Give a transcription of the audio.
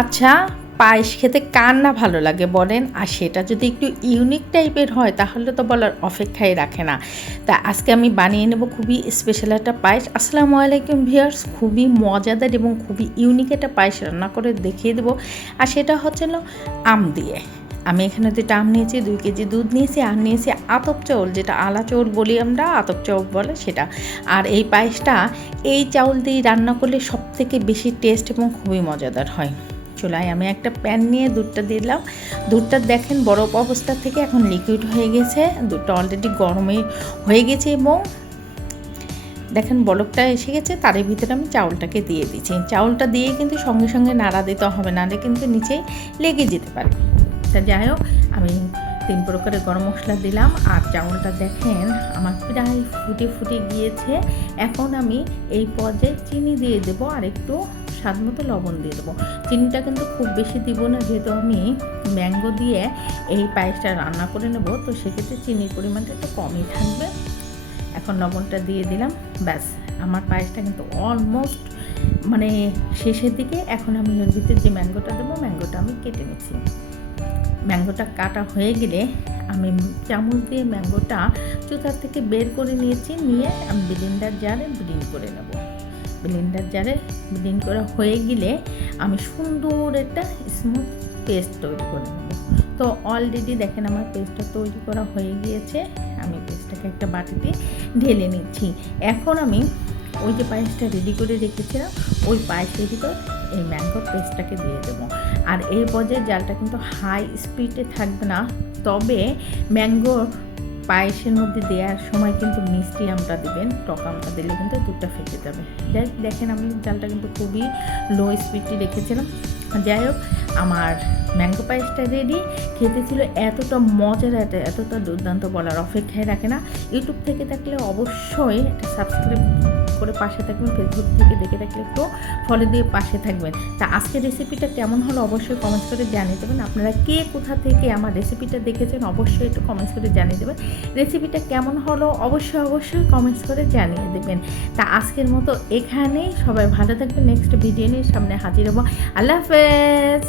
আচ্ছা, পায়েস খেতে কার না ভালো লাগে বলেন? আর সেটা যদি একটু ইউনিক টাইপের হয় তাহলে তো বলার অপেক্ষাই রাখে না। তা আজকে আমি বানিয়ে নেব খুবই স্পেশাল একটা পায়েস। আসসালামু আলাইকুম ভিউয়ার্স, খুবই মজাদার এবং খুবই ইউনিক একটা পায়েস রান্না করে দেখিয়ে দেবো। আর সেটা হচ্ছে হলো আম দিয়ে। আমি এখানে 2টা আম নিয়েছি, 2 কেজি দুধ নিয়েছি, আর নিয়েছি আতপ চাউল, যেটা আলা চাউল বলি আমরা, আতপ চাউল বলে সেটা। আর এই পায়েসটা এই চাউল দিয়ে রান্না করলে সবথেকে বেশি টেস্ট এবং খুবই মজাদার হয়। চুলায় আমি একটা প্যান নিয়ে দুধটা দিলাম। দুধটা দেখেন বরফ অবস্থা থেকে এখন লিকুইড হয়ে গেছে। দুধটা অলরেডি গরমে হয়ে গেছে এবং দেখেন বরফটা এসে গেছে। তার ভিতরে আমি চাউলটাকে দিয়ে দিচ্ছি। চাউলটা দিয়ে কিন্তু সঙ্গে সঙ্গে নাড়া দিতে হবে, নাহলে কিন্তু নিচে লেগে যেতে পারে। তা যাই হোক, আমি 3 প্রকারের গরম মশলা দিলাম। আর চাউলটা দেখেন আমার প্রায় ফুটে ফুটে গিয়েছে। এখন আমি এই পর্যায়ে চিনি দিয়ে দেবো আর একটু স্বাদ মতো লবণ দিয়ে দেবো। চিনিটা কিন্তু খুব বেশি দিব না, যেহেতু আমি ম্যাঙ্গো দিয়ে এই পায়েসটা রান্না করে নেব, তো সেক্ষেত্রে চিনির পরিমাণটা একটু কমই থাকবে। এখন লবণটা দিয়ে দিলাম। ব্যাস, আমার পায়েসটা কিন্তু অলমোস্ট মানে শেষের দিকে। এখন আমি এর ভিতরে যে ম্যাঙ্গোটা দেবো, ম্যাঙ্গোটা আমি কেটে নিচ্ছি। ম্যাঙ্গোটা কাটা হয়ে গেলে আমি চামচ দিয়ে ম্যাঙ্গোটা চুতার থেকে বের করে নিয়েছি। নিয়ে আমি ব্লেন্ডার জারে ব্লেন্ড করে নেব। ব্লেন্ডার জারে ব্লেন্ড করা হয়ে গেলে আমি সুন্দর একটা স্মুথ পেস্ট তৈরি করে নেব। তো অলরেডি দেখেন আমার পেস্টটা তৈরি করা হয়ে গিয়েছে। আমি পেস্টটাকে একটা বাটিতে ঢেলে নিচ্ছি। এখন আমি ওই যে পায়েসটা রেডি করে রেখেছিলাম, ওই পায়েসের ভিতর এই ম্যাঙ্গোর পেস্টটাকে দিয়ে দেবো। আর এই পর্যায়ে জালটা কিন্তু হাই স্পিডে থাকবে না, তবে ম্যাঙ্গোর পায়েসের মধ্যে দেওয়ার সময় কিন্তু মিষ্টি আমটা দিবেন। টক আমটা দিলে কিন্তু দুধটা ফেটে যাবে। দেখেন আমি জালটা কিন্তু খুবই লো স্পিডে রেখেছিলাম। যাই হোক, আমার ম্যাঙ্গো পায়েসটা রেডি। খেতে ছিল এতটা মজার, এতটা দুর্দান্ত বলার অপেক্ষায় রাখে না। ইউটিউব থেকে থাকলে অবশ্যই একটা সাবস্ক্রাইব করে পাশে থাকবেন, ফেসবুক থেকে দেখে থাকলে একটু ফলো দিয়ে পাশে থাকবেন। তা আজকের রেসিপিটা কেমন হলো অবশ্যই কমেন্টস করে জানিয়ে দেবেন। আপনারা কে কোথা থেকে আমার রেসিপিটা দেখেছেন অবশ্যই একটু কমেন্টস করে জানিয়ে দেবেন। রেসিপিটা কেমন হলো অবশ্যই কমেন্টস করে জানিয়ে দেবেন। তা আজকের মতো এখানেই, সবাই ভালো থাকবেন। নেক্সট ভিডিও নিয়ে সামনে হাজির হবো। আল্লাহ হাফেজ।